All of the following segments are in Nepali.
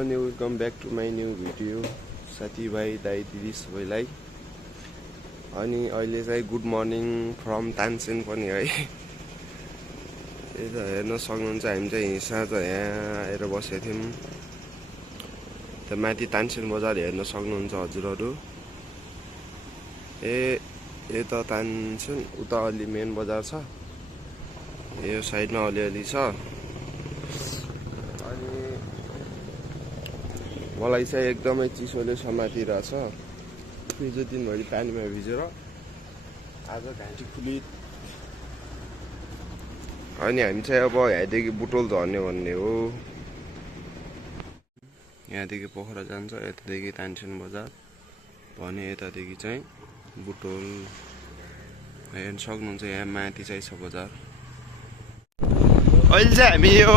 अनि welcome back to my new video साथीभाइ दाइ दिदी सबैलाई। अनि अहिले चाहिँ गुड मर्निङ फ्रम तानसेन पनि है। यता हेर्न सक्नुहुन्छ हामी चाहिँ हिँड्छ यहाँ आएर बसेको थियौँ। त माथि तानसेन बजार हेर्न सक्नुहुन्छ हजुरहरू। यता तानसेन उता अलि मेन बजार छ, यो साइडमा अलिअलि छ। अनि मलाई चाहिँ एकदमै चिसोले समातिरहेछ। हिजो दिनभरि पानीमा भिजेर आज घाँटी खुली। अनि हामी चाहिँ अब यहाँदेखि बुटोल झर्ने भन्ने हो। यहाँदेखि पोखरा जान्छ, यतादेखि तानसेन बजार भने यतादेखि चाहिँ बुटोल हेर्न सक्नुहुन्छ। यहाँ माथि चाहिँ छ बजार। अहिले चाहिँ हामी यो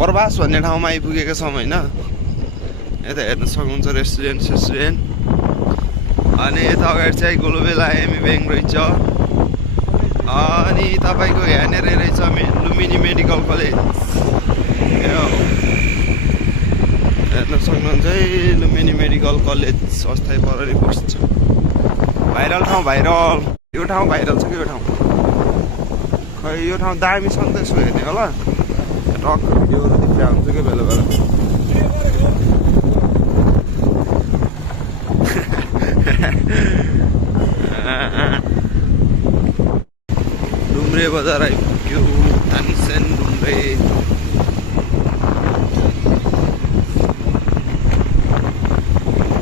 प्रवास भन्ने ठाउँमा आइपुगेका छौँ होइन। यता हेर्न सक्नुहुन्छ रेस्टुरेन्ट। अनि यता अगाडि चाहिँ गोलोबेला एमी ब्याङ्क रहेछ। अनि तपाईँको यहाँनिर रहेछ लुम्बिनी मेडिकल कलेज। हेर्न सक्नुहुन्छ है, लुम्बिनी मेडिकल कलेज अस्थायी प्रहरी पोस्ट छ। भाइरल ठाउँ, भाइरल यो ठाउँ भाइरल छ कि यो ठाउँ खै। यो ठाउँ दामी छ नि त, यसो हेर्ने होला टक भिडियोहरू देखिरहेको हुन्छ कि बेला बेला। डुम्रे बजार आइपुग्यो, तानसेन डुम्रे।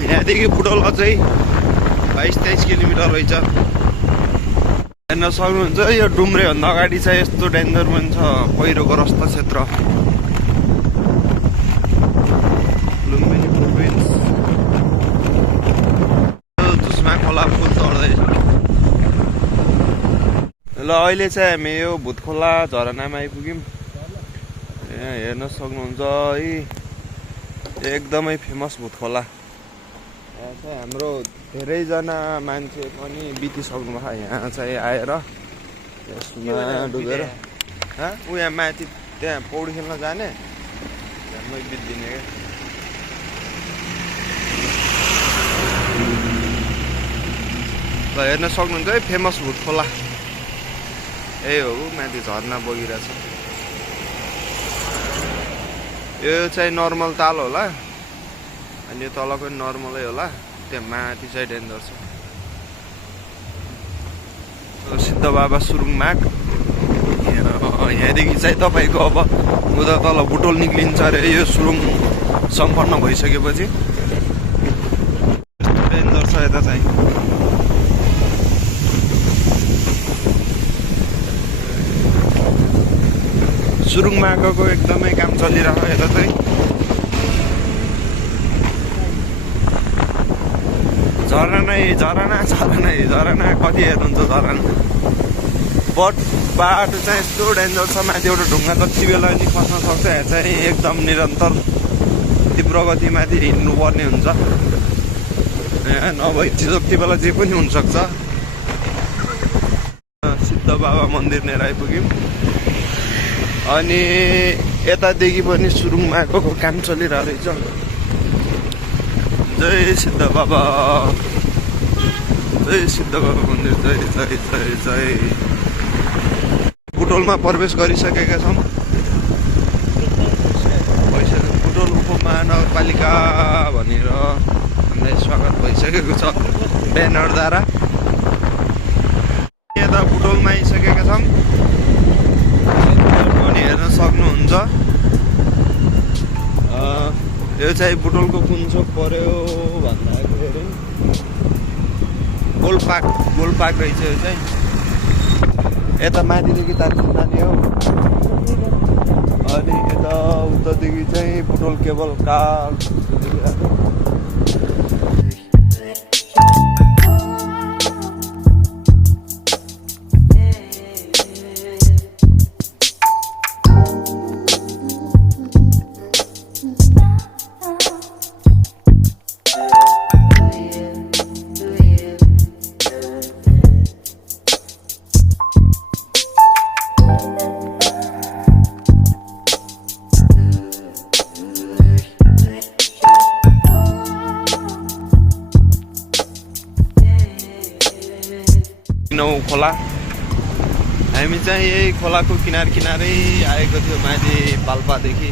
यहाँदेखि बुटोल अझै 22-23 किलोमिटर रहेछ। हेर्न सक्नुहुन्छ यो डुम्रेभन्दा अगाडि चाहिँ यस्तो डेन्जर पनि छ, पहिरोको रस्ता क्षेत्र। लुम्बिनी प्रोभिन्स जुस्मा खोला पुल चढ्दैछ। ल अहिले चाहिँ हामी यो भुतखोला झरनामा आइपुग्यौँ। यहाँ हेर्न सक्नुहुन्छ है, एकदमै फेमस भुतखोला। यहाँ चाहिँ हाम्रो धेरैजना मान्छे पनि बितिसक्नु भएको यहाँ चाहिँ आएर यसमा डुबेर। ऊ यहाँ माथि त्यहाँ पौडी खेल्न जाने मै बित्दिने क्या। ल हेर्न सक्नुहुन्छ है फेमस भुतखोला यही हो। माथि झरना बगिरहेछ। यो चाहिँ नर्मल ताल होला, अनि यो तलको नर्मलै होला। त्यहाँ माथि चाहिँ डेन्जर छ। सिद्ध बाबा सुरुङ माग। यहाँदेखि चाहिँ तपाईँको अब उता तल बुटोल निक्लिन्छ अरे। यो सुरुङ सम्पन्न भइसकेपछि डेन्जर छ यता चाहिँ। सुरुङ मागको एकदमै काम चलिरहेको यता चाहिँ। झरना कति हेर्नुहुन्छ झरना। बाटो चाहिँ यस्तो डेन्जर छ। माथि एउटा ढुङ्गा जति बेला नि खस्न सक्छ। यहाँ चाहिँ एकदम निरन्तर तीव्र गतिमाथि हिँड्नुपर्ने हुन्छ। नभए जति बेला जे पनि हुनसक्छ। सिद्ध बाबा मन्दिर लिएर आइपुग्यौँ। अनि यतादेखि पनि सुरुङ मागको काम चलिरहेको रहेछ। जय सिद्ध बाबा, जय सिद्ध बाबा मन्दिर, जय जय जय जय। बुटोलमा प्रवेश गरिसकेका छौँ। बुटोल उपमहानगरपालिका भनेर हामीलाई स्वागत भइसकेको छ ब्यानरद्वारा। यता बुटोलमा आइसकेका छौँ। पनि हेर्न सक्नुहुन्छ। यो चाहिँ बुटोलको कुन चोक पर्यो भन्दाखेरि गोलपाक रहेछ। यो चाहिँ यता माथिदेखि तानसेन जाने हो। अनि यता उतादेखि चाहिँ बुटोल केबल कार। खोला। हामी चाहिँ यही खोलाको किनारै आएको थियो माथि पाल्पादेखि।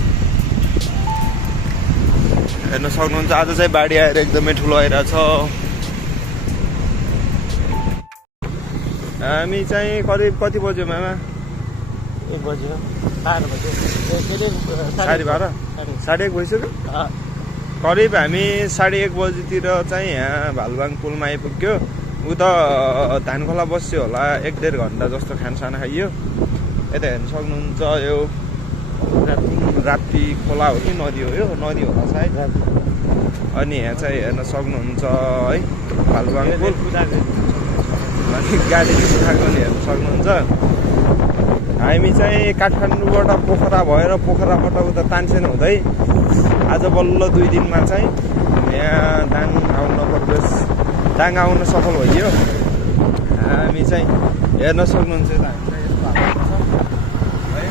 हेर्न सक्नुहुन्छ आज चाहिँ बाढी आएर एकदमै ठुलो आइरहेछ। हामी चाहिँ करिब कति बज्यो मामा? 1 बज्यो 12 बज्यो 12:30 1:30 भइसक्यो। करिब हामी 1:30 बजीतिर चाहिँ यहाँ भालुवाङ पुलमा आइपुग्यो। उता धानखोला बस्यो होला 1-1.5 घन्टा जस्तो खानसाना खाइयो। यता हेर्न सक्नुहुन्छ यो राप्ती खोला हो कि नदी हो? यो नदी होला सायद। अनि यहाँ चाहिँ हेर्न सक्नुहुन्छ है भालुवाङ पुल। गाडीले उठाएको नि हेर्न सक्नुहुन्छ। हामी चाहिँ काठमाडौँबाट पोखरा भएर पोखराबाट उता तानसेन हुँदै आज बल्ल 2 दिनमा चाहिँ यहाँ दाङ आउन सफल भइयो। हामी चाहिँ हेर्न सक्नुहुन्छ यता हामीलाई यस्तो हालत छ है।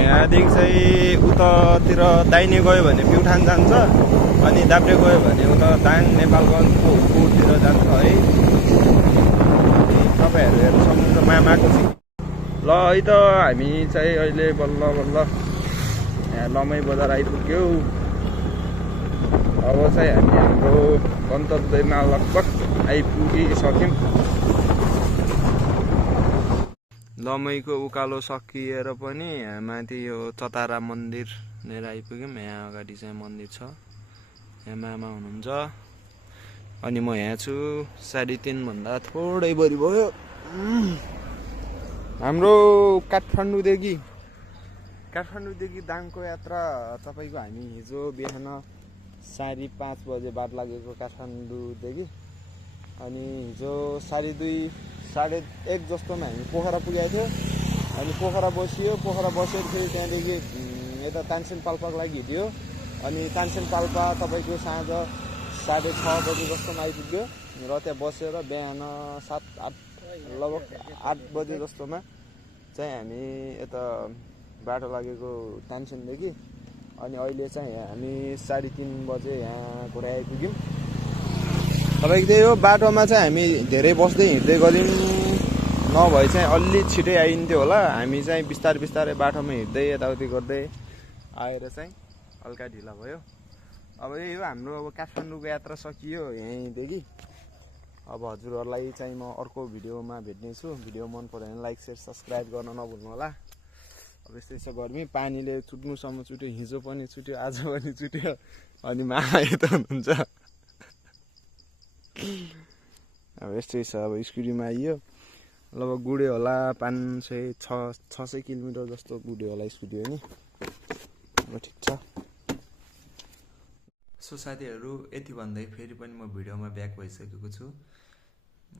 यहाँदेखि चाहिँ उतातिर दाहिने गयो भने प्युठान जान्छ, अनि दाब्रे गयो भने उता दाङ नेपालगञ्जको हुकुरतिर जान्छ है। तपाईँहरू हेर्न सक्नुहुन्छ मामाको चाहिँ। ल है त हामी चाहिँ अहिले बल्ल यहाँ लमै बजार आइपुग्यौँ। अब चाहिँ हामी हाम्रो गन्तव्यमा लगभग आइपुगिसक्यौँ। लमैको उकालो सकिएर पनि माथि यो चतारा मन्दिर लिएर आइपुग्यौँ। यहाँ अगाडि चाहिँ मन्दिर छ। यहाँ मामा हुनुहुन्छ अनि म यहाँ छु। 3:30 भन्दा थोरै बढी भयो। हाम्रो काठमाडौँदेखि दाङको यात्रा तपाईँको हामी हिजो बिहान 5:30 बजे बाट लागेको काठमाडौँदेखि। अनि हिजो 2:30 1:30 जस्तोमा हामी पोखरा पुगेको थियो। अनि पोखरा बसियो। पोखरा बसेर फेरि त्यहाँदेखि यता तानसेन पाल्पाको लागि हिँड्यो। अनि तानसेन पाल्पा तपाईँको साँझ 6:30 बजे जस्तोमा आइपुग्यो। र त्यहाँ बसेर बिहान 7-8 लगभग 8 बजे जस्तोमा चाहिँ हामी यता बाटो लागेको तानसेनदेखि। अनि अहिले चाहिँ हामी 3:30 बजे यहाँ घुरा आइपुग्यौँ। तपाईँको त्यही हो, बाटोमा चाहिँ हामी धेरै बस्दै हिँड्दै गऱ्यौँ। नभए चाहिँ अलि छिटै आइन्थ्यो होला। हामी चाहिँ बिस्तारै बाटोमा हिँड्दै यताउति गर्दै आएर चाहिँ हल्का ढिला भयो। अब यही हो हाम्रो अब काठमाडौँको यात्रा सकियो यहीँदेखि। अब हजुरहरूलाई चाहिँ म अर्को भिडियोमा भेट्नेछु। भिडियो मन पऱ्यो भने लाइक सेयर सब्सक्राइब गर्न नभुल्नु होला। अब यस्तै छ गर्मी, पानीले चुट्नुसम्म चुट्यो, हिजो पनि चुट्यो, आज पनि चुट्यो। अनि मामा यता हुनुहुन्छ। अब यस्तै छ। अब स्कुटीमा आइयो। लगभग गुड्यो होला 500-600 किलोमिटर जस्तो गुड्यो होला स्कुटी हो नि। अब ठिक छ। सो साथीहरू यति भन्दै फेरि पनि म भिडियोमा ब्याक भइसकेको छु।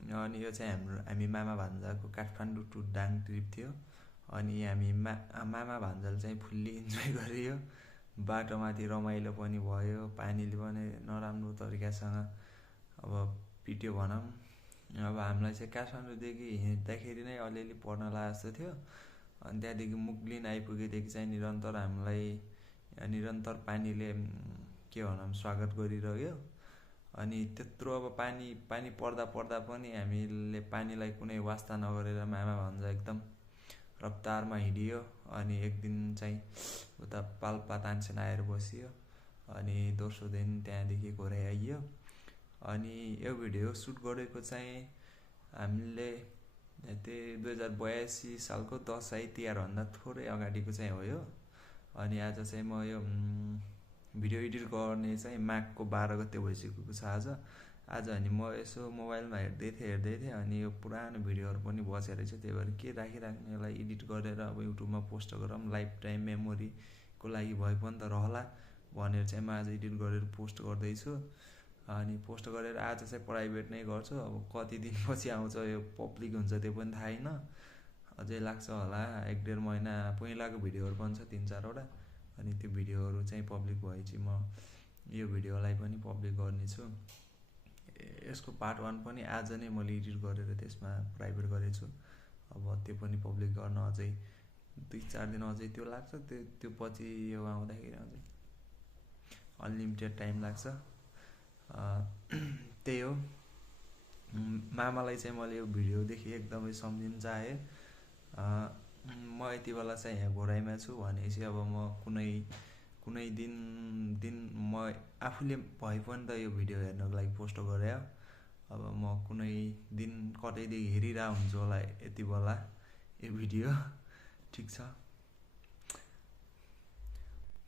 अनि यो चाहिँ हामी मामा भान्जाको काठमाडौँ टु दाङ ट्रिप थियो। अनि हामी मामा भान्जाले चाहिँ फुल्ली इन्जोय गरियो। बाटोमाथि रमाइलो पनि भयो। पानीले पनि नराम्रो तरिकासँग अब पिट्यो भनौँ। अब हामीलाई चाहिँ काठमाडौँदेखि हिँड्दाखेरि नै अलिअलि पर्न लागेको जस्तो थियो। अनि त्यहाँदेखि मुगलिन आइपुगेदेखि चाहिँ निरन्तर पानीले के भनौँ स्वागत गरिरह्यो। अनि त्यत्रो अब पानी पर्दा पनि हामीले पानीलाई कुनै वास्ता नगरेर मामा भान्जा एकदम रफ्तारमा हिँडियो। अनि एक दिन चाहिँ उता पाल्पा तानसेन आएर बसियो। अनि दोस्रो दिन त्यहाँदेखि घोरै आइयो। अनि यो भिडियो सुट गरेको चाहिँ हामीले त्यही 2082 सालको दसैँ तिहारभन्दा थोरै अगाडिको चाहिँ हो यो। अनि आज चाहिँ म यो भिडियो एडिट गर्ने चाहिँ माघको 12 गते भइसकेको छ आज। अनि म यसो मोबाइलमा हेर्दै थिएँ अनि यो पुरानो भिडियोहरू पनि बसेर चाहिँ त्यही भएर के राखिराख्ने यसलाई एडिट गरेर अब युट्युबमा पोस्ट गरौँ, लाइफ टाइम मेमोरीको लागि भए पनि त रहला भनेर चाहिँ म आज एडिट गरेर पोस्ट गर्दैछु। अनि पोस्ट गरेर आज चाहिँ प्राइभेट नै गर्छु। अब कति दिनपछि आउँछ यो पब्लिक हुन्छ त्यो पनि थाहा छैन। अझै लाग्छ होला 1-1.5 महिना पहिलाको भिडियोहरू पनि छ 3-4वटा। अनि त्यो भिडियोहरू चाहिँ पब्लिक भएपछि म यो भिडियोलाई पनि पब्लिक गर्नेछु। यसको पार्ट 1 पनि आज नै मैले एडिट गरेर त्यसमा प्राइभेट गरेछु। अब त्यो पनि पब्लिक गर्न अझै 2-4 दिन अझै त्यो लाग्छ। त्यो पछि यो आउँदाखेरि अझै अनलिमिटेड टाइम लाग्छ। त्यही हो। मामालाई चाहिँ मैले यो भिडियोदेखि एकदमै सम्झिन चाहेँ। म यति बेला चाहिँ यहाँ घोराइमा छु भनेपछि अब म कुनै दिन म आफूले भए पनि त यो भिडियो हेर्नको लागि पोस्ट गरे। अब म कुनै दिन कतैदेखि हेरिरहेको हुन्छु होला यति बेला यो भिडियो। ठिक छ,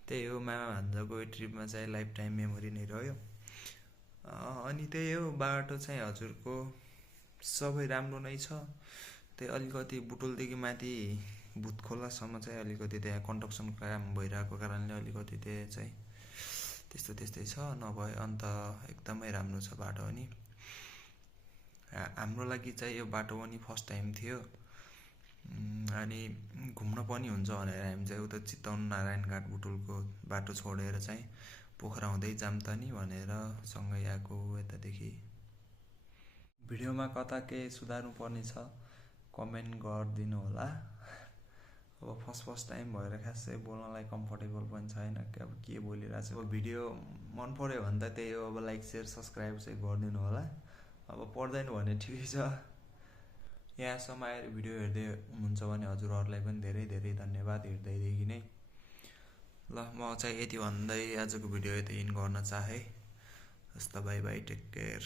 त्यही हो, मामा भान्जाको यो ट्रिपमा चाहिँ लाइफ टाइम मेमोरी नै रह्यो। अनि त्यही हो, बाटो चाहिँ हजुरको सबै राम्रो नै छ। त्यही अलिकति बुटोलदेखि माथि भुतखोलासम्म चाहिँ अलिकति त्यहाँ कन्स्ट्रक्सनको काम भइरहेको कारणले अलिकति त्यहाँ चाहिँ त्यस्तै छ, नभए अन्त एकदमै राम्रो छ बाटो। अनि हाम्रो लागि चाहिँ यो बाटो पनि फर्स्ट टाइम थियो। अनि घुम्न पनि हुन्छ भनेर हामी चाहिँ उता चितवन नारायणघाट बुटोलको बाटो छोडेर चाहिँ पोखरा हुँदै जाम त नि भनेर सँगै आएको यतादेखि। भिडियोमा कता केही सुधार्नु पर्ने छ कमेन्ट गरिदिनु होला। अब फर्स्ट टाइम भएर खासै बोल्नलाई कम्फर्टेबल पनि छैन, अब के बोलिरहेको छु। अब भिडियो मन पर्यो भने त त्यही हो, अब लाइक सेयर सब्सक्राइब चाहिँ गरिदिनु होला। अब पर्दैन भने ठिकै छ। यहाँसम्म आएर भिडियो हेर्दै हुनुहुन्छ भने हजुरहरूलाई पनि धेरै धेरै धन्यवाद हेर्दैदेखि नै। ल म चाहिँ यति भन्दै आजको भिडियो यति इन गर्न चाहेँ। हस् त, बाई बाई, टेक केयर।